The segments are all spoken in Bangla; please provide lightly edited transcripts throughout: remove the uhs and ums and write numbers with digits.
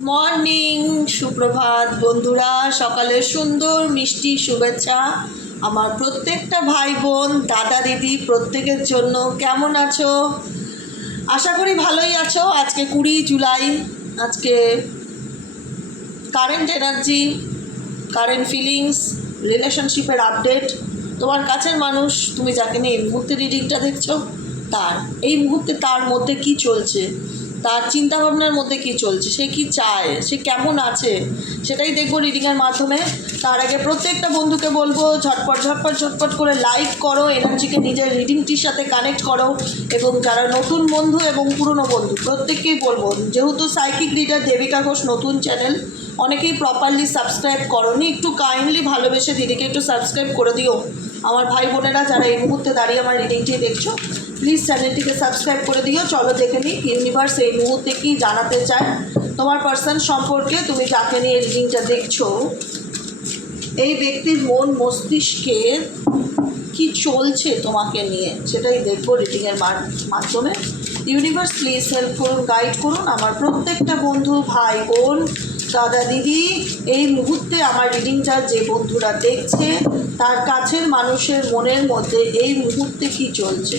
মর্নিং, সুপ্রভাত বন্ধুরা। সকালের সুন্দর মিষ্টি শুভেচ্ছা আমার প্রত্যেকটা ভাই বোন, দাদা দিদি প্রত্যেকের জন্য। কেমন আছো? আশা করি ভালোই আছো। আজকে 20 জুলাই। আজকে কারেন্ট এনার্জি, কারেন্ট ফিলিংস, রিলেশনশিপের আপডেট, তোমার কাছের মানুষ, তুমি যাকে নিয়ে এই মুহূর্তে রিডিংটা দেখছো, এই মুহূর্তে তার মধ্যে কি চলছে, তার চিন্তাভাবনার মধ্যে কি চলছে, সে কি চায়, সে কেমন আছে, সেটাই দেখবো রিডিংয়ের মাধ্যমে। তার আগে প্রত্যেকটা বন্ধুকে বলবো ঝটপট ঝটপট ঝটপট করে লাইক করো, এনার্জিকে নিজের রিডিংটির সাথে কানেক্ট করো। এবং যারা নতুন বন্ধু এবং পুরনো বন্ধু প্রত্যেককেই বলবো, যেহেতু সাইকিক রিডার দেবিকা ঘোষ নতুন চ্যানেল, অনেকেই প্রপারলি সাবস্ক্রাইব করোনি, একটু কাইন্ডলি ভালোবেসে দিদিকে একটু সাবস্ক্রাইব করে দিও। আমার ভাই বোনেরা যারা এই মুহূর্তে দাঁড়িয়ে আমার রিডিংটি দেখছো, প্লিজ চ্যানেলটিকে সাবস্ক্রাইব করে দিও। চলো দেখে নিই ইউনিভার্স এই মুহূর্তে কি জানাতে চায় তোমার পার্সন সম্পর্কে। তুমি যাকে নিয়ে রিডিংটা দেখছো, এই ব্যক্তির মন মস্তিষ্কে কি চলছে তোমাকে নিয়ে, সেটাই দেখবো রিডিংয়ের মাধ্যমে। ইউনিভার্স প্লিজ হেল্প করুন, গাইড করুন আমার প্রত্যেকটা বন্ধু, ভাই বোন, দাদা দিদি। এই মুহূর্তে আমার রিডিংটা যে বন্ধুরা দেখছে, তার কাছের মানুষের মনের মধ্যে এই মুহূর্তে কি চলছে,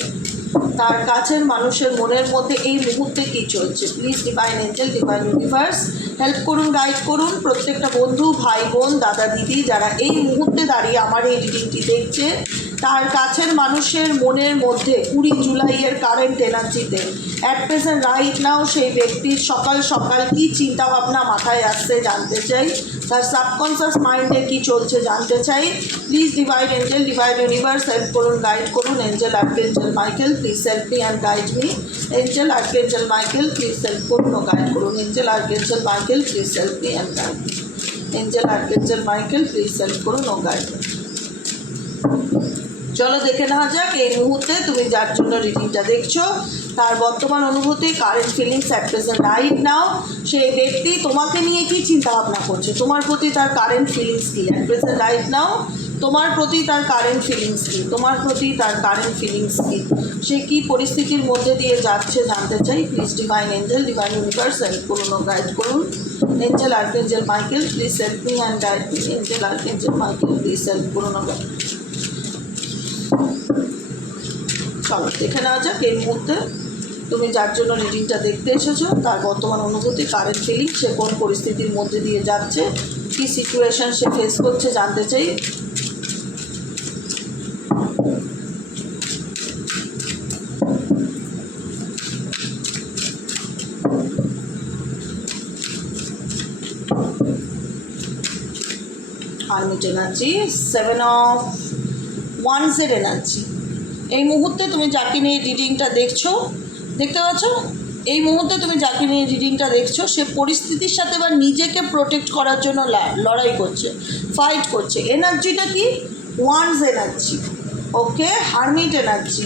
তার কাছের মানুষের মনের মধ্যে এই মুহূর্তে কি চলছে। Please divine angel, divine universe help করুন, গাইড করুন প্রত্যেকটা বন্ধু, ভাই বোন, দাদা দিদি যারা এই মুহূর্তে দাঁড়িয়ে আমার এই রিডিংটি দেখছে, তার কাছের মানুষের মনের মধ্যে 20 জুলাইয়ের কারেন্ট এনার্জিতে অ্যাট প্রেজেন্ট রাইট নাও সেই ব্যক্তির সকাল সকাল কী চিন্তাভাবনা মাথায় আসছে জানতে চাই, তার সাবকনসিয়াস মাইন্ডে কী চলছে জানতে চাই। Please divine angel, divine universe help করুন, গাইড করুন। Angel archangel Michael please help me and guide me. Angel archangel Michael please help করুন ও গাইড করুন। Angel archangel Michael please help me and guide me. Angel archangel Michael please help করুন ও গাইড মি। চলো দেখে নেওয়া যাক এই মুহূর্তে তুমি যার জন্য রিডিংটা দেখছো, তার বর্তমান অনুভূতি, current feelings at present right now. সেই ব্যক্তি তোমাকে নিয়ে কি চিন্তা ভাবনা করছে, তোমার প্রতি তার কারেন্ট ফিলিংস কী অ্যাট প্রেজেন্ট রাইট নাও, তোমার প্রতি তার কারেন্ট ফিলিংস কী, তোমার প্রতি তার কারেন্ট ফিলিংস কী, সে কী পরিস্থিতির মধ্যে দিয়ে যাচ্ছে জানতে চাই। Please divine angel, divine universe help করুন ও গাইড করুন। Angel archangel Michael please help me and guide me. Angel archangel Michael please help করুন ও গাইড। চলো দেখে নেওয়া যাক এই মুহূর্তে তুমি যার জন্য রিডিংটা দেখতে এসেছো, তার বর্তমান অনুভূতি, কারেন্ট ফিলিং, সে কোন পরিস্থিতির মধ্যে দিয়ে যাচ্ছে, কী সিচুয়েশান সে ফেস করছে জানতে চাই। হারমিট এনার্জি, 7 অফ ওয়ান্সের এনার্জি। এই মুহূর্তে তুমি যাকে নিয়ে রিডিংটা দেখছো, দেখতে পাচ্ছ এই মুহূর্তে তুমি যাকে নিয়ে রিডিংটা দেখছো, সে পরিস্থিতির সাথে বা নিজেকে প্রোটেক্ট করার জন্য লড়াই করছে, ফাইট করছে। এনার্জিটা কি? Wands energy, okay, hermit energy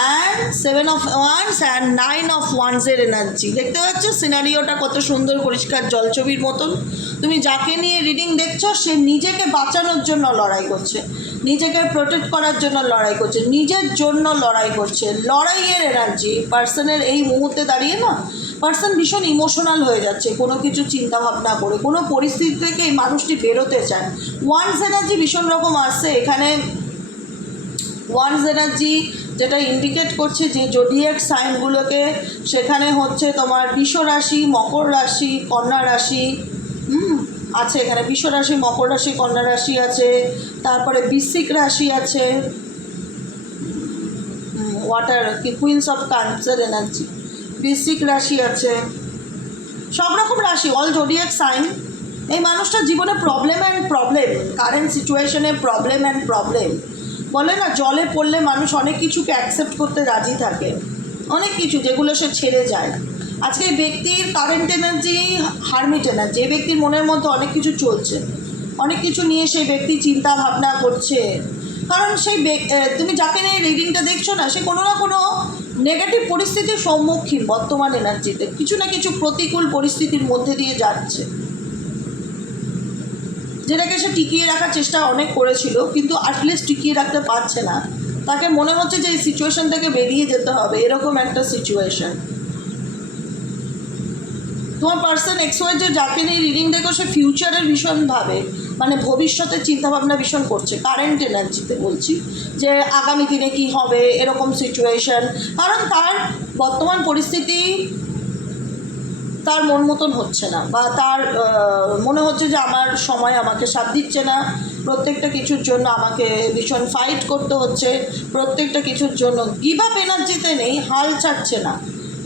and 7 of wands and 9 of ওয়ান্সের এনার্জি। দেখতে পাচ্ছ সিনারিওটা কত সুন্দর পরিষ্কার জলছবির মতন। তুমি যাকে নিয়ে রিডিং দেখছো, সে নিজেকে বাঁচানোর জন্য লড়াই করছে, নিজেকে প্রোটেক্ট করার জন্য লড়াই করছে, নিজের জন্য লড়াই করছে। লড়াইয়ের এনার্জি পার্সনের এই মুহূর্তে দাঁড়িয়ে না, পার্সন ভীষণ ইমোশনাল হয়ে যাচ্ছে কোনো কিছু চিন্তা ভাবনা করে, কোনো পরিস্থিতি থেকে এই মানুষটি বেরোতে চায়। ওয়ান্স এনার্জি ভীষণ রকম আসছে এখানে। ওয়ান্স এনার্জি যেটা ইন্ডিকেট করছে যে জোডিয়াক সাইনগুলোকে, সেখানে হচ্ছে তোমার বৃষ রাশি, মকর রাশি, কন্যা রাশি আছে এখানে। বৃষ রাশি, মকর রাশি, কন্যা রাশি আছে, তারপরে বৃশ্চিক রাশি আছে, ওয়াটার কি কুইন্স অফ ক্যান্সার এনার্জি, বৃশ্চিক রাশি আছে, সব রকম রাশি, অল জোডিয়াক সাইন। এই মানুষটার জীবনে প্রবলেম অ্যান্ড প্রবলেম, কারেন্ট সিচুয়েশনে প্রবলেম অ্যান্ড প্রবলেম। বলে না, জলে পড়লে মানুষ অনেক কিছুকে অ্যাকসেপ্ট করতে রাজি থাকে, অনেক কিছু যেগুলো সে ছেড়ে যায়। আজকে এই ব্যক্তির কারেন্ট এনার্জি হারমিট এনার্জি। এই ব্যক্তির মনের মধ্যে অনেক কিছু চলছে, অনেক কিছু নিয়ে সেই ব্যক্তি চিন্তা ভাবনা করছে। কারণ সেই তুমি যাকে নিয়ে রিডিংটা দেখছো না, সে কোনো না কোনো নেগেটিভ পরিস্থিতির সম্মুখীন বর্তমান এনার্জিতে, কিছু না কিছু প্রতিকূল পরিস্থিতির মধ্যে দিয়ে যাচ্ছে, যেটাকে সে টিকিয়ে রাখার চেষ্টা অনেক করেছিল, কিন্তু অ্যাটলিস্ট টিকিয়ে রাখতে পারছে না। তাকে মনে হচ্ছে যে এই সিচুয়েশন থেকে বেরিয়ে যেতে হবে, এরকম একটা সিচুয়েশন। তো তোমার পার্সন XY যে যাকে নিয়ে রিডিং দেখো সে ফিউচারের ভীষণ ভাবে, মানে ভবিষ্যতের চিন্তাভাবনা ভীষণ করছে। কারেন্ট এনার্জিতে বলছি যে আগামী দিনে কি হবে এরকম সিচুয়েশন, কারণ তার বর্তমান পরিস্থিতি তার মন মতন হচ্ছে না, বা তার মনে হচ্ছে যে আমার সময় আমাকে সাথ দিচ্ছে না, প্রত্যেকটা কিছুর জন্য আমাকে ভীষণ ফাইট করতে হচ্ছে, প্রত্যেকটা কিছুর জন্য গিভ আপ এনার্জিতে নেই, হাল ছাড়ছে না,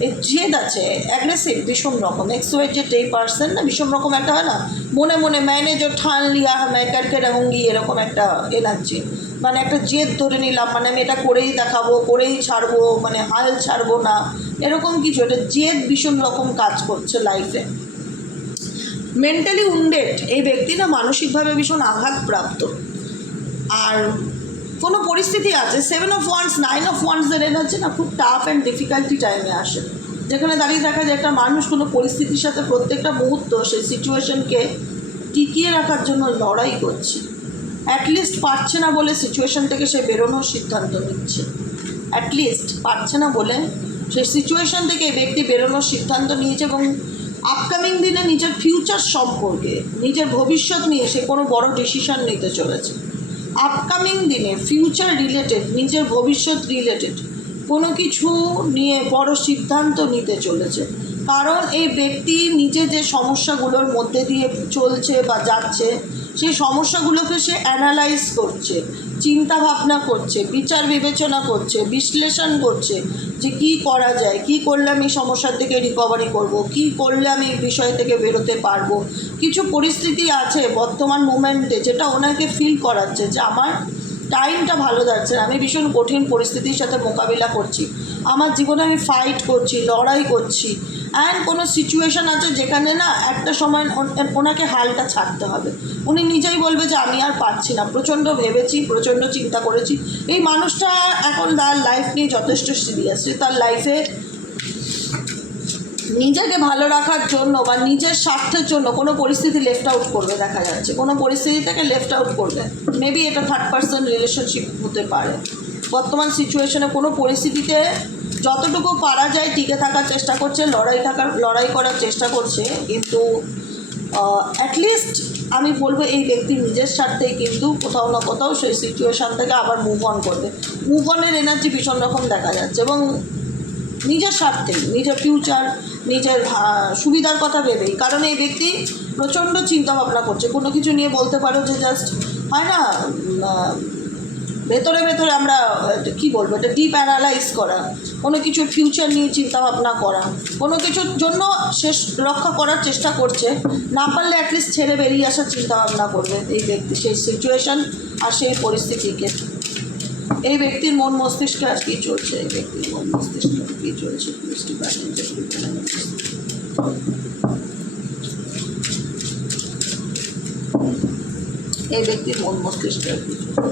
এই জেদ আছে, অ্যাগ্রেসিভ ভীষণ রকম। XY যে এই পার্সন না ভীষণ রকম একটা হয় না, মনে মনে ম্যানে जो ठान लिया है मैं करके रहूँगी, এরকম একটা এনার্জি, মানে একটা জেদ ধরে নিলাম, মানে আমি এটা করেই দেখাবো, করেই ছাড়বো, মানে হাল ছাড়বো না, এরকম কিছু একটা জেদ ভীষণ রকম কাজ করছে লাইফে। মেন্টালি উন্ডেড এই ব্যক্তি না, মানসিকভাবে ভীষণ আঘাতপ্রাপ্ত। আর কোনো পরিস্থিতি আছে 7 of Wands 9 of Wands এর এনার্জি না খুব টাফ অ্যান্ড ডিফিকাল্টি টাইমে আসে, যেখানে দাঁড়িয়ে দেখা যায় একটা মানুষ কোনো পরিস্থিতির সাথে প্রত্যেকটা মুহূর্ত সেই সিচুয়েশনকে টিকিয়ে রাখার জন্য লড়াই করছে। অ্যাটলিস্ট পারছে না বলে সিচুয়েশন থেকে সে বেরোনোর সিদ্ধান্ত নিচ্ছে, অ্যাটলিস্ট পারছে না বলে সেই সিচুয়েশন থেকে এই ব্যক্তি বেরোনোর সিদ্ধান্ত নিয়েছে, এবং আপকামিং দিনে নিজের ফিউচার সম্পর্কে, নিজের ভবিষ্যৎ নিয়ে সে কোনো বড় ডিসিশন নিতে চলেছে। আপকামিং দিনে ফিউচার রিলেটেড, নিজের ভবিষ্যৎ রিলেটেড কোনো কিছু নিয়ে বড় সিদ্ধান্ত নিতে চলেছে, কারণ এই ব্যক্তি নিজে যে সমস্যাগুলোর মধ্যে দিয়ে চলছে বা যাচ্ছে সেই সমস্যাগুলোকে সে অ্যানালাইজ করছে, চিন্তা ভাবনা করছে, বিচার বিবেচনা করছে, বিশ্লেষণ করছে যে কী করা যায়, কী করলে আমি সমস্যার থেকে রিকভারি করব, কী করলে আমি এই বিষয় থেকে বেরোতে পারবো। কিছু পরিস্থিতি আছে বর্তমান মোমেন্টে যেটা ওনাকে ফিল করাচ্ছে যে আমার টাইমটা ভালো যাচ্ছে না, আমি ভীষণ কঠিন পরিস্থিতির সাথে মোকাবিলা করছি, আমার জীবনে আমি ফাইট করছি, লড়াই করছি, অ্যান্ড কোনো সিচুয়েশান আছে যেখানে না একটা সময় ওনাকে হালটা ছাড়তে হবে। উনি নিজেই বলবে যে আমি আর পারছি না, প্রচণ্ড ভেবেছি, প্রচণ্ড চিন্তা করেছি। এই মানুষটা এখন তার লাইফ নিয়ে যথেষ্ট সিরিয়াস, যে তার লাইফে নিজেকে ভালো রাখার জন্য বা নিজের স্বার্থের জন্য কোনো পরিস্থিতি লেফট আউট করবে, দেখা যাচ্ছে কোনো পরিস্থিতি থেকে লেফট আউট করবে। মেবি এটা থার্ড পার্সন রিলেশনশিপ হতে পারে। বর্তমান সিচুয়েশনে কোনো পরিস্থিতিতে যতটুকু পারা যায় টিকে থাকার চেষ্টা করছে, লড়াই করার চেষ্টা করছে, কিন্তু অ্যাটলিস্ট আমি বলবো এই ব্যক্তি নিজের স্বার্থেই কিন্তু কোথাও না কোথাও সেই সিচুয়েশান থেকে আবার মুভ অন করবে। মুভ অনের এনার্জি ভীষণ রকম দেখা যাচ্ছে, এবং নিজের স্বার্থেই, নিজের ফিউচার, নিজের সুবিধার কথা ভেবেই, কারণ এই ব্যক্তি প্রচণ্ড চিন্তাভাবনা করছে কোনো কিছু নিয়ে। বলতে পারো যে জাস্ট হয় না, ভেতরে ভেতরে আমরা কী বলবো, এটা ডিপ অ্যানালাইজ করা, কোনো কিছুর ফিউচার নিয়ে চিন্তাভাবনা করা, কোনো কিছুর জন্য শেষ রক্ষা করার চেষ্টা করছে, না পারলে অ্যাটলিস্ট ছেড়ে বেরিয়ে আসার চিন্তাভাবনা করবে এই ব্যক্তি সেই সিচুয়েশান আর সেই পরিস্থিতিকে। এই ব্যক্তির মন মস্তিষ্কে আজ কী চলছে, এই ব্যক্তির মন মস্তিষ্কে কী চলছে, এই ব্যক্তির মন মস্তিষ্কে কী চলছে?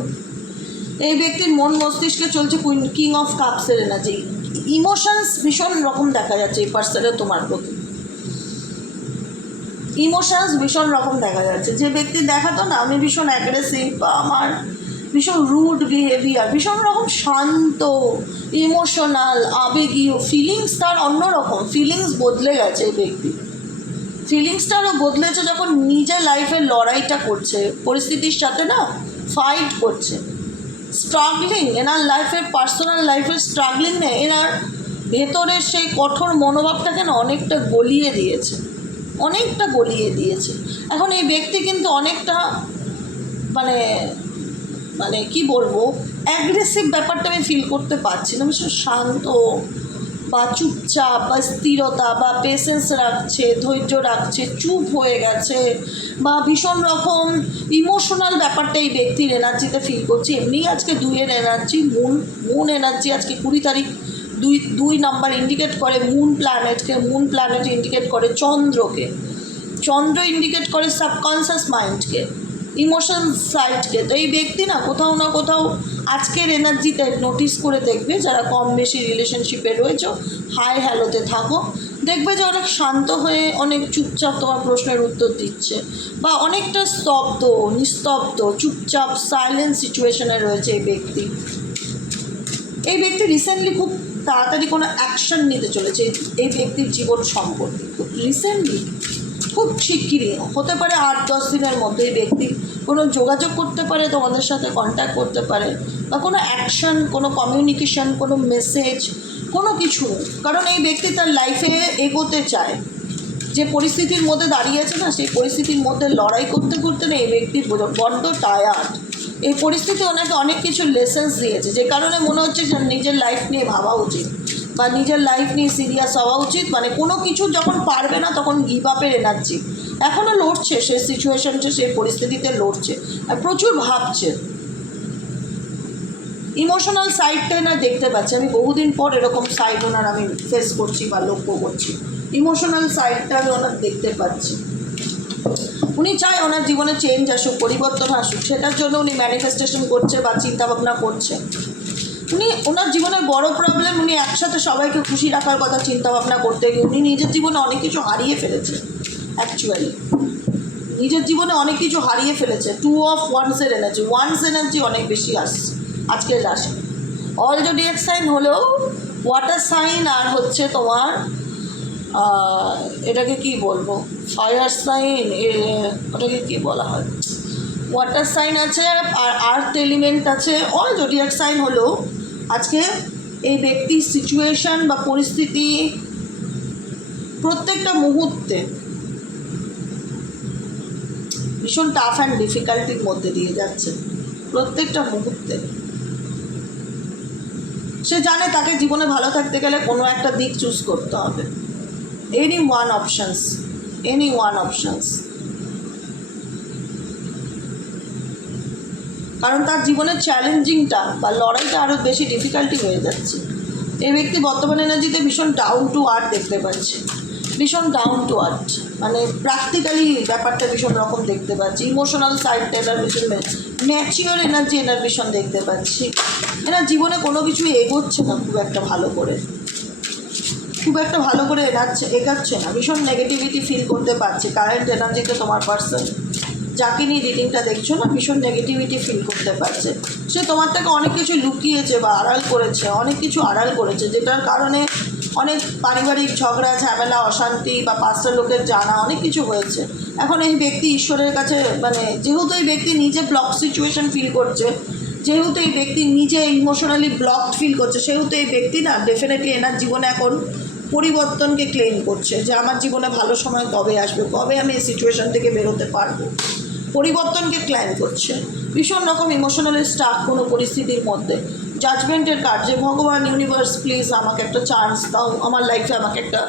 এই ব্যক্তির মন মস্তিষ্কে চলছে কিং অফ কাপসের এনার্জি। ইমোশনস ভীষণ রকম দেখা যাচ্ছে এই পার্সনের তোমার প্রতি, ইমোশনস ভীষণ রকম দেখা যাচ্ছে। যে ব্যক্তি দেখাতো না আমি ভীষণ অ্যাগ্রেসিভ বা আমার ভীষণ রুড বিহেভিয়ার, ভীষণ রকম শান্ত, ইমোশনাল, আবেগীয়, ফিলিংস তার অন্যরকম, ফিলিংস বদলে গেছে এই ব্যক্তি। ফিলিংসটারও বদলেছে যখন নিজের লাইফের লড়াইটা করছে, পরিস্থিতির সাথে না ফাইট করছে, স্ট্রাগলিং, এনার লাইফের পার্সোনাল লাইফের স্ট্রাগলিং নেই, এনার ভেতরের সেই কঠোর মনোভাবটাকে না অনেকটা গলিয়ে দিয়েছে, অনেকটা গলিয়ে দিয়েছে। এখন এই ব্যক্তি কিন্তু অনেকটা মানে মানে কি বলবো, অ্যাগ্রেসিভ ব্যাপারটা আমি ফিল করতে পারছি না, ভীষণ শান্ত বা চুপচাপ বা স্থিরতা বা পেশেন্স রাখছে, ধৈর্য রাখছে, চুপ হয়ে গেছে, বা ভীষণ রকম ইমোশনাল ব্যাপারটা এই ব্যক্তির এনার্জিতে ফিল করছি। এমনিই আজকে 2-এর এনার্জি, মুন এনার্জি আজকে 20 তারিখ, 2 নাম্বার ইন্ডিকেট করে মুন প্ল্যানেটকে, মুন প্ল্যানেট ইন্ডিকেট করে চন্দ্রকে, চন্দ্র ইন্ডিকেট করে সাবকনসিয়াস মাইন্ডকে, ইমোশন সাইডকে। তো এই ব্যক্তি না কোথাও না কোথাও আজকের এনার্জিতে নোটিস করে দেখবে, যারা কম বেশি রিলেশনশিপে রয়েছে, হাই হ্যালোতে থাকো, দেখবে যে অনেক শান্ত হয়ে অনেক চুপচাপ তোমার প্রশ্নের উত্তর দিচ্ছে, বা অনেকটা স্তব্ধ, নিস্তব্ধ, চুপচাপ সাইলেন্ট সিচুয়েশনে রয়েছে এই ব্যক্তি। এই ব্যক্তি রিসেন্টলি খুব তাড়াতাড়ি কোনো অ্যাকশন নিতে চলেছে এই ব্যক্তির জীবন সম্পর্কে। খুব রিসেন্টলি, খুব শিগগিরই, হতে পারে 8-10 দিনের মধ্যে এই ব্যক্তি কোনো যোগাযোগ করতে পারে, তোমাদের সাথে কন্ট্যাক্ট করতে পারে, বা কোনো অ্যাকশন, কোনো কমিউনিকেশন, কোনো মেসেজ, কোনো কিছু। কারণ এই ব্যক্তি তার লাইফে এগোতে চায়। যে পরিস্থিতির মধ্যে দাঁড়িয়েছে না, সেই পরিস্থিতির মধ্যে লড়াই করতে করতে না এই ব্যক্তি বড্ড টায়ার্ড। এই পরিস্থিতি ওনাকে অনেক কিছু লেসেন্স দিয়েছে, যে কারণে মনে হচ্ছে যে নিজের লাইফ নিয়ে ভাবা উচিত বা নিজের লাইফ নিয়ে সিরিয়াস হওয়া উচিত। মানে কোনো কিছু যখন পারবে না তখন গিভ আপের এনার্জি। এখনও লড়ছে, সেই সিচুয়েশনটা, সেই পরিস্থিতিতে লড়ছে আর প্রচুর ভাবছে। ইমোশনাল সাইডটা না দেখতে পাচ্ছি আমি, বহুদিন পর এরকম সাইড ওনার আমি ফেস করছি বা লক্ষ্য করছি। ইমোশনাল সাইডটা আমি ওনার দেখতে পাচ্ছি। উনি চায় ওনার জীবনে চেঞ্জ আসুক, পরিবর্তন আসুক, সেটার জন্য উনি ম্যানিফেস্টেশন করছে বা চিন্তাভাবনা করছে। উনি ওনার জীবনের বড় প্রবলেম, উনি একসাথে সবাইকে খুশি রাখার কথা চিন্তাভাবনা করতে গিয়ে উনি নিজের জীবনে অনেক কিছু হারিয়ে ফেলেছে। অ্যাকচুয়ালি নিজের জীবনে অনেক কিছু হারিয়ে ফেলেছে। 2 অফ ওয়ান্সের এনার্জি, ওয়ান্স এনার্জি অনেক বেশি আসছে আজকের রাশি। অল জোডিয়াক সাইন হলেও ওয়াটার সাইন আর হচ্ছে তোমার এটাকে কি বলবো, ফায়ার সাইন, ওটাকে কি বলা হয়, ওয়াটার সাইন আছে আর আর্থ এলিমেন্ট আছে। অল জোডিয়াক সাইন হলেও আজকে এই ব্যক্তির সিচুয়েশান বা পরিস্থিতি প্রত্যেকটা মুহূর্তে ভীষণ টাফ অ্যান্ড ডিফিকাল্টির মধ্যে দিয়ে যাচ্ছে। প্রত্যেকটা মুহূর্তে সে জানে তাকে জীবনে ভালো থাকতে গেলে কোনো একটা দিক চুজ করতে হবে। এনি ওয়ান অপশানস, কারণ তার জীবনের চ্যালেঞ্জিংটা বা লড়াইটা আরও বেশি ডিফিকাল্টি হয়ে যাচ্ছে। এই ব্যক্তি বর্তমান এনার্জিতে ভীষণ ডাউন টু আর্থ দেখতে পাচ্ছি, ভীষণ ডাউন টু আর্থ, মানে প্র্যাকটিক্যালি ব্যাপারটা ভীষণ রকম দেখতে পাচ্ছি। ইমোশনাল সাইডটা এনার ভীষণ ম্যাচিওর এনার্জি, এনার ভীষণ দেখতে পাচ্ছি। এনার জীবনে কোনো কিছু এগোচ্ছে না খুব একটা ভালো করে এগাচ্ছে না, ভীষণ নেগেটিভিটি ফিল করতে পারছে। কারেন্ট এনার্জিতে তোমার পার্সন যাকে নিয়ে রিডিংটা দেখছো না, ভীষণ নেগেটিভিটি ফিল করতে পারছে। সে তোমার থেকে অনেক কিছু লুকিয়েছে বা আড়াল করেছে, অনেক কিছু আড়াল করেছে, যেটার কারণে অনেক পারিবারিক ঝগড়া, ঝামেলা, অশান্তি বা পাঁচটা লোকের জানা অনেক কিছু হয়েছে। এখন এই ব্যক্তি ঈশ্বরের কাছে, মানে যেহেতু এই ব্যক্তি নিজে ব্লক সিচুয়েশন ফিল করছে, যেহেতু এই ব্যক্তি নিজে ইমোশনালি ব্লকড ফিল করছে, সেহেতু এই ব্যক্তি না ডেফিনেটলি এনার জীবনে এখন পরিবর্তনকে ক্লেম করছে যে আমার জীবনে ভালো সময় কবে আসবে, কবে আমি এই সিচুয়েশান থেকে বেরোতে পারবো। পরিবর্তনকে ক্লেম করছে, ভীষণ রকম ইমোশনালি স্টাক কোনো পরিস্থিতির মধ্যে। জাজমেন্টের কার্ড, যে ভগবান, ইউনিভার্স, প্লিজ আমাকে একটা চান্স দাও, আমার লাইফে আমাকে একটা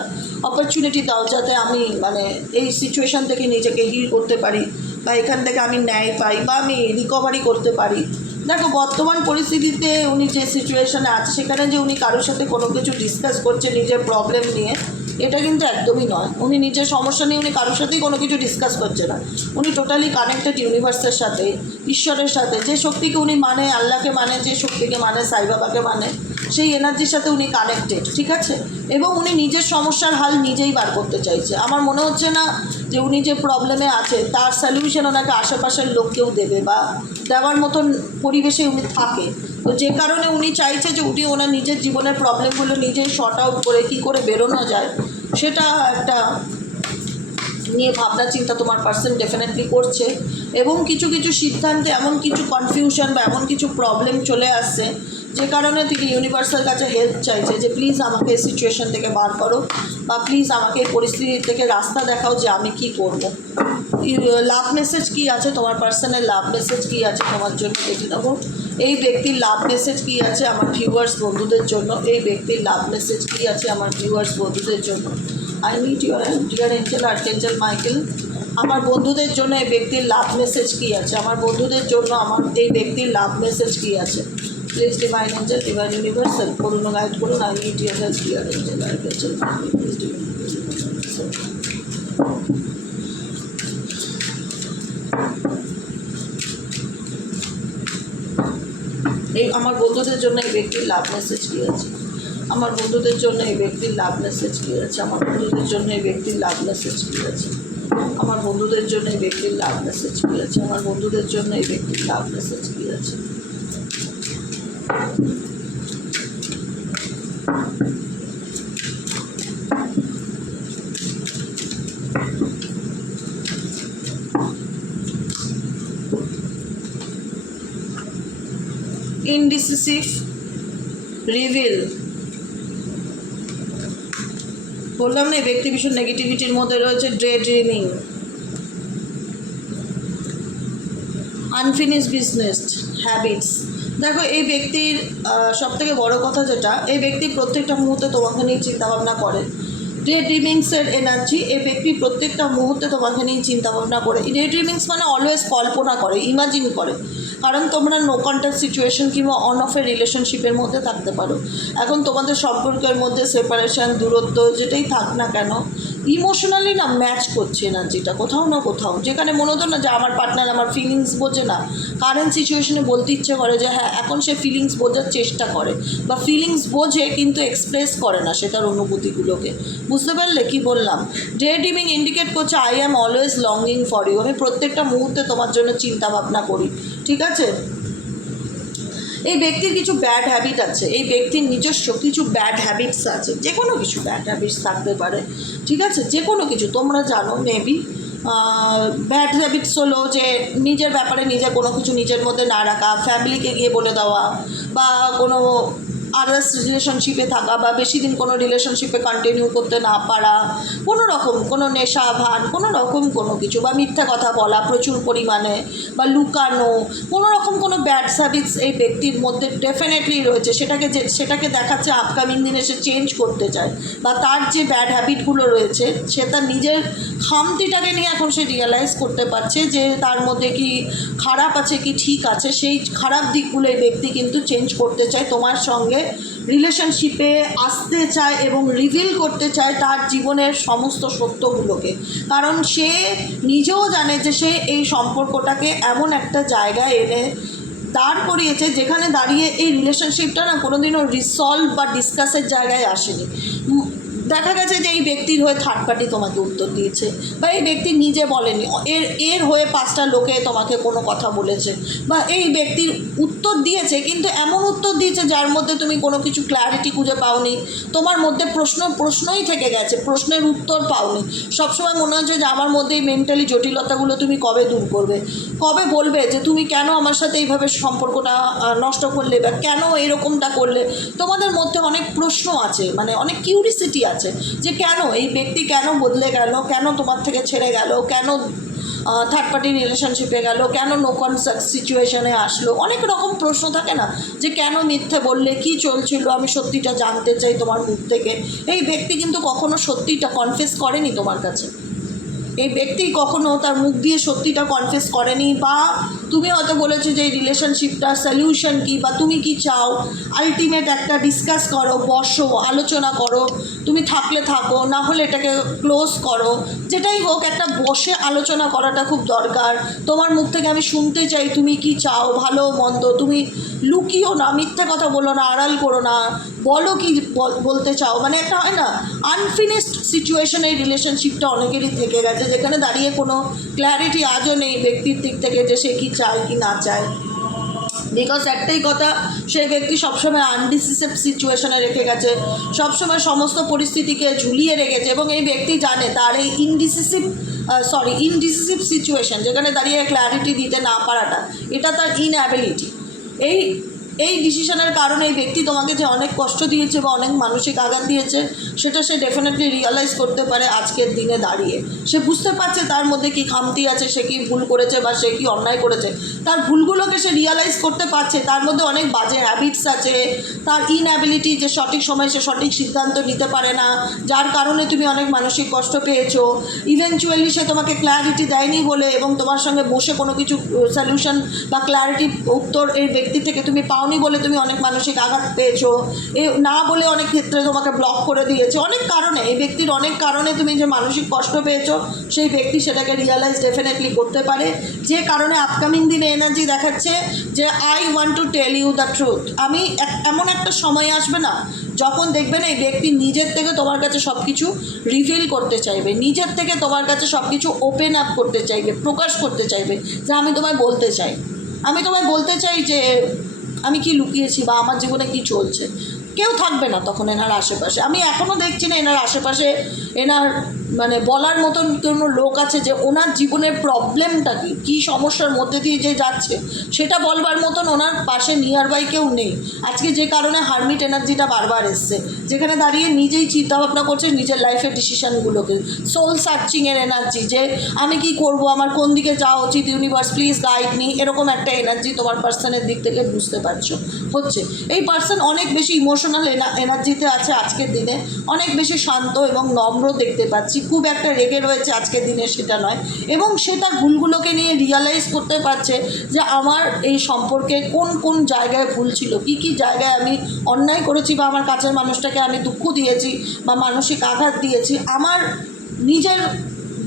অপরচুনিটি দাও, যাতে আমি মানে এই সিচুয়েশান থেকে নিজেকে হিল করতে পারি বা এখান থেকে আমি ন্যায় পাই বা আমি রিকভারি করতে পারি। দেখো বর্তমান পরিস্থিতিতে উনি যে সিচুয়েশানে আছে, সেখানে যে উনি কারোর সাথে কোনো কিছু ডিসকাস করছে নিজের প্রবলেম নিয়ে, এটা কিন্তু একদমই নয়। উনি নিজের সমস্যা নিয়ে উনি কারোর সাথেই কোনো কিছু ডিসকাস করছে না। উনি টোটালি কানেক্টেড ইউনিভার্সের সাথে, ঈশ্বরের সাথে, যে শক্তিকে উনি মানে, আল্লাহকে মানে, যে শক্তিকে মানে, সাই বাবাকে মানে, সেই এনার্জির সাথে উনি কানেক্টেড, ঠিক আছে। এবং উনি নিজের সমস্যার হাল নিজেই বার করতে চাইছে। আমার মনে হচ্ছে না যে উনি যে প্রবলেমে আছে তার সলিউশন ওনাকে আশেপাশের লোক কেউ দেবে বা দেওয়ার মতন পরিবেশে উনি থাকে। তো যে কারণে উনি চাইছে যে উনি ওনার নিজের জীবনের প্রবলেমগুলো নিজেই শর্ট আউট করে কী করে বেরোনো যায়, সেটা একটা নিয়ে ভাবনা চিন্তা তোমার পার্সন ডেফিনেটলি করছে। এবং কিছু কিছু সিদ্ধান্তে এমন কিছু কনফিউশন বা এমন কিছু প্রবলেম চলে আসছে, যে কারণে তিনি ইউনিভার্সের কাছে হেল্প চাইছে যে প্লিজ আমাকে এই সিচুয়েশন থেকে বার করো বা প্লিজ আমাকে এই পরিস্থিতি থেকে রাস্তা দেখাও যে আমি কি করব। লাভ মেসেজ কী আছে তোমার পার্সনের, লাভ মেসেজ কী আছে তোমার জন্য দেখে নেবো। এই ব্যক্তির লাভ মেসেজ কী আছে আমার ভিউয়ার্স বন্ধুদের জন্য, এই ব্যক্তির লাভ মেসেজ কী আছে আমার ভিউয়ার্স বন্ধুদের জন্য। I need your help dear angel, archangel Michael. আমার বন্ধুদের জন্য এই ব্যক্তির লাভ মেসেজ কী আছে, আমার বন্ধুদের জন্য আমার এই ব্যক্তির লাভ মেসেজ কী আছে। Please divine angel, divine universal করুন, গাইড করুন। I need your help dear angel, archangel Michael, please divine universal. এই আমার বন্ধুদের জন্য এই ব্যক্তির লাভ মেসেজ কী আছে, আমার বন্ধুদের জন্য এই ব্যক্তির লাভ মেসেজ কী আছে, আমার বন্ধুদের জন্য এই ব্যক্তির লাভ মেসেজ কী আছে, আমার বন্ধুদের জন্য এই ব্যক্তির লাভ মেসেজ কী আছে, আমার বন্ধুদের জন্য এই ব্যক্তির লাভ মেসেজ কী আছে। Indecisive, reveal. বললাম না, এই ব্যক্তি ভীষণ নেগেটিভিটির মধ্যে রয়েছে। Day dreaming, unfinished business, habits. দেখো, এই ব্যক্তির সবথেকে বড় কথা যেটা, এই ব্যক্তি প্রত্যেকটা মুহূর্তে তোমাকে নিয়ে চিন্তাভাবনা করে। ডে ড্রিমিংসের এনার্জি, এই ব্যক্তি প্রত্যেকটা মুহূর্তে তোমাকে নিয়ে চিন্তাভাবনা করে। ডে ড্রিমিংস মানে অলওয়েজ কল্পনা করে, ইমাজিন করে। কারণ তোমরা নো কন্ট্যাক্ট সিচুয়েশন কিংবা অন অফের রিলেশনশিপের মধ্যে থাকতে পারো। এখন তোমাদের সম্পর্কের মধ্যে সেপারেশন, দূরত্ব যেটাই থাক না কেন, ইমোশনালি না ম্যাচ করছে এনার্জিটা কোথাও না কোথাও। যেখানে মনে হতো না যে আমার পার্টনার আমার ফিলিংস বোঝে না, কারেন্ট সিচুয়েশনে বলতে ইচ্ছে করে যে হ্যাঁ, এখন সে ফিলিংস বোঝার চেষ্টা করে, বা ফিলিংস বোঝে কিন্তু এক্সপ্রেস করে না সেটার অনুভূতিগুলোকে। বুঝতে পারলে কি বললাম? ডে ড্রিমিং ইন্ডিকেট করছে I am always longing for you. আমি প্রত্যেকটা মুহূর্তে তোমার জন্য চিন্তা ভাবনা করি। ঠিক আছে? এই ব্যক্তির কিছু ব্যাড হ্যাবিট আছে, এই ব্যক্তির নিজস্ব কিছু ব্যাড হ্যাবিটস আছে, যে কোনো কিছু ব্যাড হ্যাবিটস থাকতে পারে। ঠিক আছে? যে কোনো কিছু তোমরা জানো মেবি। ব্যাড হ্যাবিটস হলো যে নিজের ব্যাপারে নিজের কোনো কিছু নিজের মধ্যে না রাখা, ফ্যামিলিকে গিয়ে বলে দেওয়া, বা কোনো আদার্স রিলেশনশিপে থাকা, বা বেশি দিন কোনো রিলেশনশিপে কন্টিনিউ করতে না পারা, কোনো রকম কোনো নেশা ভান, কোনো রকম কোনো কিছু, বা মিথ্যা কথা বলা প্রচুর পরিমাণে, বা লুকানো, কোনো রকম কোনো ব্যাড হ্যাবিটস এই ব্যক্তির মধ্যে ডেফিনেটলি রয়েছে। সেটাকে দেখাচ্ছে আপকামিং দিনে সে চেঞ্জ করতে চায়, বা তার যে ব্যাড হ্যাবিটগুলো রয়েছে সে তার নিজের খামতিটাকে নিয়ে এখন সে রিয়েলাইজ করতে পারছে যে তার মধ্যে কি খারাপ আছে কি ঠিক আছে। সেই খারাপ দিকগুলো এই ব্যক্তি কিন্তু চেঞ্জ করতে চায়, তোমার সঙ্গে রিলেশনশিপে আসতে চায় এবং রিভিল করতে চায় তার জীবনের সমস্ত সত্যগুলোকে। কারণ সে নিজেও জানে যে সে এই সম্পর্কটাকে এমন একটা জায়গায় এনে দাঁড় করিয়েছে যেখানে দাঁড়িয়ে এই রিলেশনশিপটা না কোনোদিনও রিসলভ বা ডিসকাসের জায়গায় আসেনি। দেখা গেছে যে এই ব্যক্তির হয়ে থার্ড পার্টি তোমাকে উত্তর দিয়েছে, বা এই ব্যক্তি নিজে বলেনি, এর হয়ে 5টা লোকে তোমাকে কোনো কথা বলেছে, বা এই ব্যক্তির উত্তর দিয়েছে কিন্তু এমন উত্তর দিয়েছে যার মধ্যে তুমি কোনো কিছু ক্ল্যারিটি খুঁজে পাওনি। তোমার মধ্যে প্রশ্নই থেকে গেছে, প্রশ্নের উত্তর পাওনি। সবসময় মনে হচ্ছে যে আমার মধ্যে এই মেন্টালি জটিলতাগুলো তুমি কবে দূর করবে, কবে বলবে যে তুমি কেন আমার সাথে এইভাবে সম্পর্কটা নষ্ট করলে, বা কেন এরকমটা করলে। তোমাদের মধ্যে অনেক প্রশ্ন আছে, মানে অনেক কিউরিসিটি আছে যে কেন এই ব্যক্তি কেন বদলে গেল, কেন তোমার থেকে ছেড়ে গেল, কেন থার্ড পার্টি রিলেশনশিপে গেল, কেন নো কনট্যাক্ট সিচুয়েশনে আসলো। অনেক রকম প্রশ্ন থাকে না যে কেন মিথ্যে বললে, কি চলছিল, আমি সত্যিটা জানতে চাই তোমার মুখ থেকে। এই ব্যক্তি কিন্তু কখনো সত্যিটা কনফেস করেনি তোমার কাছে। এই ব্যক্তি কখনো তার মুখ দিয়ে সত্যিটা কনফেস করেনি, বা তুমি হয়তো বলেছো যে এই রিলেশনশিপটার সলিউশন কী, বা তুমি কি চাও, আলটিমেট একটা ডিসকাস করো, বসো, আলোচনা করো, তুমি থাকলে থাকো, না হলে এটাকে ক্লোজ করো। যেটাই হোক, একটা বসে আলোচনা করাটা খুব দরকার। তোমার মুখ থেকে আমি শুনতে চাই তুমি কি চাও, ভালো মন্দ। তুমি লুকিও না, মিথ্যে কথা বলো না, আড়াল করো না, বলো কি বলতে চাও। মানে একটা হয় না আনফিনিশড সিচুয়েশন, এই রিলেশনশিপটা অনেকেরই থেকে গেছে, যেখানে দাঁড়িয়ে কোনো ক্ল্যারিটি আজও নেই ব্যক্তির দিক থেকে যে সে কী চায় কি না চায়। বিকজ একটাই কথা, সেই ব্যক্তি সবসময় আনডিসিসিভ সিচুয়েশনে রেখে গেছে, সবসময় সমস্ত পরিস্থিতিকে ঝুলিয়ে রেখেছে, এবং এই ব্যক্তি জানে তার এই ইনডিসিসিভ সিচুয়েশন, যেখানে দাঁড়িয়ে ক্ল্যারিটি দিতে না পারাটা, এটা তার ইনঅ্যাবিলিটি। এই ডিসিশনের কারণে এই ব্যক্তি তোমাকে যে অনেক কষ্ট দিয়েছে বা অনেক মানসিক আঘাত দিয়েছে, সেটা সে ডেফিনেটলি রিয়েলাইজ করতে পারে আজকের দিনে দাঁড়িয়ে। সে বুঝতে পারছে তার মধ্যে কী খামতি আছে, সে কী ভুল করেছে বা সে কী অন্যায় করেছে। তার ভুলগুলোকে সে রিয়েলাইজ করতে পারছে। তার মধ্যে অনেক বাজে হ্যাবিটস আছে, তার ইনঅ্যাবিলিটি, যে সঠিক সময় সে সঠিক সিদ্ধান্ত নিতে পারে না, যার কারণে তুমি অনেক মানসিক কষ্ট পেয়েছো। ইভেনচুয়ালি সে তোমাকে ক্ল্যারিটি দেয়নি বলে, এবং তোমার সঙ্গে বসে কোনো কিছু সলিউশন বা ক্ল্যারিটি উত্তর এই ব্যক্তি থেকে তুমি পাওনি বলে তুমি অনেক মানসিক আঘাত পেয়েছো। না বলে অনেক ক্ষেত্রে তোমাকে ব্লক করে দিয়েছে। অনেক কারণে, এই ব্যক্তির অনেক কারণে তুমি যে মানসিক কষ্ট পেয়েছো, সেই ব্যক্তি সেটাকে রিয়েলাইজ ডেফিনেটলি করতে পারে। যে কারণে আপকামিং দিনে এনার্জি দেখাচ্ছে যে I want to tell you the truth. আমি এমন একটা সময় আসবে না যখন দেখবে না এই ব্যক্তি নিজের থেকে তোমার কাছে সব কিছু রিভিল করতে চাইবে, নিজের থেকে তোমার কাছে সব কিছু ওপেন আপ করতে চাইবে, প্রকাশ করতে চাইবে যে আমি তোমায় বলতে চাই যে আমি কি লুকিয়েছি বা আমার জীবনে কি চলছে। কেউ থাকবে না তখন এনার আশেপাশে। আমি এখনও দেখছি না এনার আশেপাশে এনার মানে বলার মতন কোনো লোক আছে যে ওনার জীবনের প্রবলেমটা কী, কী সমস্যার মধ্যে দিয়ে যে যাচ্ছে সেটা বলবার মতন ওনার পাশে নিয়ার বাই কেউ নেই। আজকে যে কারণে হারমিট এনার্জিটা বারবার এসছে, যেখানে দাঁড়িয়ে নিজেই চিন্তাভাবনা করছে নিজের লাইফের ডিসিশানগুলোকে, সোল সার্চিংয়ের এনার্জি, যে আমি কি করব, আমার কোন দিকে যাওয়া উচিত, ইউনিভার্স প্লিজ গাইড মি, এরকম একটা এনার্জি তোমার পার্সনের দিক থেকে বুঝতে পারছো হচ্ছে। এই পার্সন অনেক বেশি ইমোশনাল এনার্জিতে আছে আজকের দিনে, অনেক বেশি শান্ত এবং নম্র দেখতে পাচ্ছি, খুব একটা রেগে রয়েছে আজকের দিনে সেটা নয়, এবং সে তার ভুলগুলোকে নিয়ে রিয়ালাইজ করতে পারছে যে আমার এই সম্পর্কে কোন কোন জায়গায় ভুল ছিল, কী কী জায়গায় আমি অন্যায় করেছি, বা আমার কাছের মানুষটাকে আমি দুঃখ দিয়েছি বা মানসিক আঘাত দিয়েছি আমার নিজের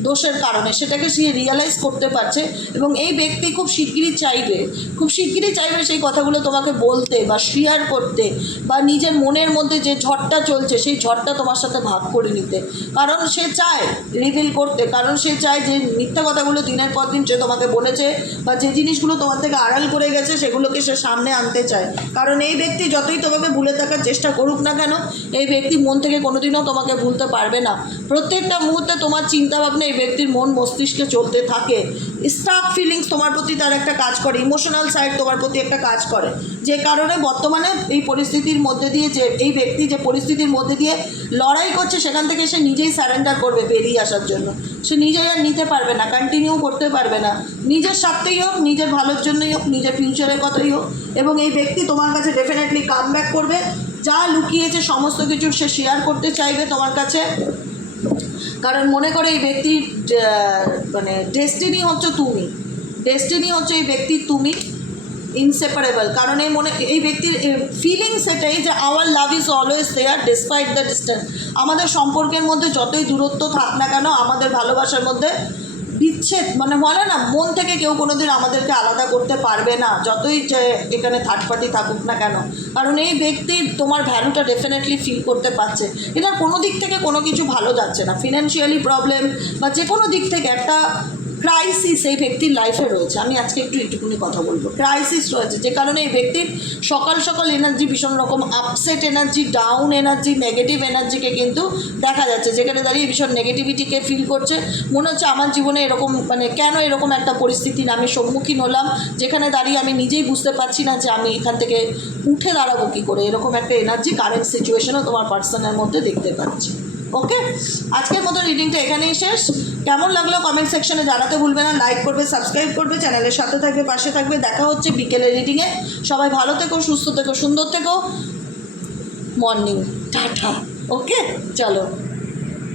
দোষের কারণে, সেটাকে সে রিয়ালাইজ করতে পারছে। এবং এই ব্যক্তি খুব শিগগিরই চাইবে সেই কথাগুলো তোমাকে বলতে বা শেয়ার করতে, বা নিজের মনের মধ্যে যে ঝড়টা চলছে সেই ঝড়টা তোমার সাথে ভাগ করে নিতে, কারণ সে চায় রিভিল করতে, কারণ সে চায় যে মিথ্যা কথাগুলো দিনের পর দিন সে তোমাকে বলেছে বা যে জিনিসগুলো তোমার থেকে আড়াল করে গেছে সেগুলোকে সে সামনে আনতে চায়। কারণ এই ব্যক্তি যতই তোমাকে ভুলে থাকার চেষ্টা করুক না কেন, এই ব্যক্তি মন থেকে কোনোদিনও তোমাকে ভুলতে পারবে না। প্রত্যেকটা মুহূর্তে তোমার চিন্তাভাবনা এই ব্যক্তির মন মস্তিষ্কে চলতে থাকে। স্টাক ফিলিংস তোমার প্রতি তার একটা কাজ করে, ইমোশনাল সাইড তোমার প্রতি একটা কাজ করে, যে কারণে বর্তমানে এই পরিস্থিতির মধ্যে দিয়ে যে এই ব্যক্তি যে পরিস্থিতির মধ্যে দিয়ে লড়াই করছে সেখান থেকে সে নিজেই সারেন্ডার করবে বেরিয়ে আসার জন্য। সে নিজেই আর নিতে পারবে না, কন্টিনিউ করতে পারবে না, নিজের স্বার্থেই হোক, নিজের ভালোর জন্যই হোক, নিজের ফিউচারের কথাই হোক। এবং এই ব্যক্তি তোমার কাছে ডেফিনেটলি কাম ব্যাক করবে, যা লুকিয়েছে সমস্ত কিছু সে শেয়ার করতে চাইবে তোমার কাছে। কারণ মনে করে এই ব্যক্তির মানে ডেস্টিনি হচ্ছে এই ব্যক্তির তুমি, ইনসেপারেবল। কারণ এই ব্যক্তির ফিলিংস এটাই যে our love is always there despite the distance. আমাদের সম্পর্কের মধ্যে যতই দূরত্ব থাক না কেন, আমাদের ভালোবাসার মধ্যে বিচ্ছেদ মানে বলে না, মন থেকে কেউ কোনোদিন আমাদেরকে আলাদা করতে পারবে না, যতই যে এখানে থার্ড পার্টি থাকুক না কেন। কারণ এই ব্যক্তির তোমার ভ্যালুটা ডেফিনেটলি ফিল করতে পারছে। এনার কোনো দিক থেকে কোনো কিছু ভালো যাচ্ছে না, ফিনান্সিয়ালি প্রবলেম বা যে কোনো দিক থেকে একটা ক্রাইসিস এই ব্যক্তির লাইফে রয়েছে। আমি আজকে একটুকুনি কথা বলবো, ক্রাইসিস রয়েছে, যে কারণে এই ব্যক্তির সকাল সকাল এনার্জি ভীষণ রকম upset energy, down energy, negative এনার্জিকে কিন্তু দেখা যাচ্ছে, যেখানে দাঁড়িয়ে ভীষণ নেগেটিভিটিকে ফিল করছে। মনে হচ্ছে আমার জীবনে এরকম মানে কেন এরকম একটা পরিস্থিতির আমি সম্মুখীন হলাম, যেখানে দাঁড়িয়ে আমি নিজেই বুঝতে পারছি না যে আমি এখান থেকে উঠে দাঁড়াবো কী করে, এরকম একটা এনার্জি কারেন্ট সিচুয়েশনও তোমার পার্সনের মধ্যে দেখতে পাচ্ছি। ওকে, আজকের মতো রিডিংটা এখানেই শেষ। কেমন লাগলো কমেন্ট সেকশনে জানাতে ভুলবে না, লাইক করবে, সাবস্ক্রাইব করবে, চ্যানেলের সাথে থাকবে, পাশে থাকবে। দেখা হচ্ছে বিকেলের রিডিংয়ে। সবাই ভালো থেকো, সুস্থ থেকো, সুন্দর থেকো। Morning, tata. ওকে, চলো।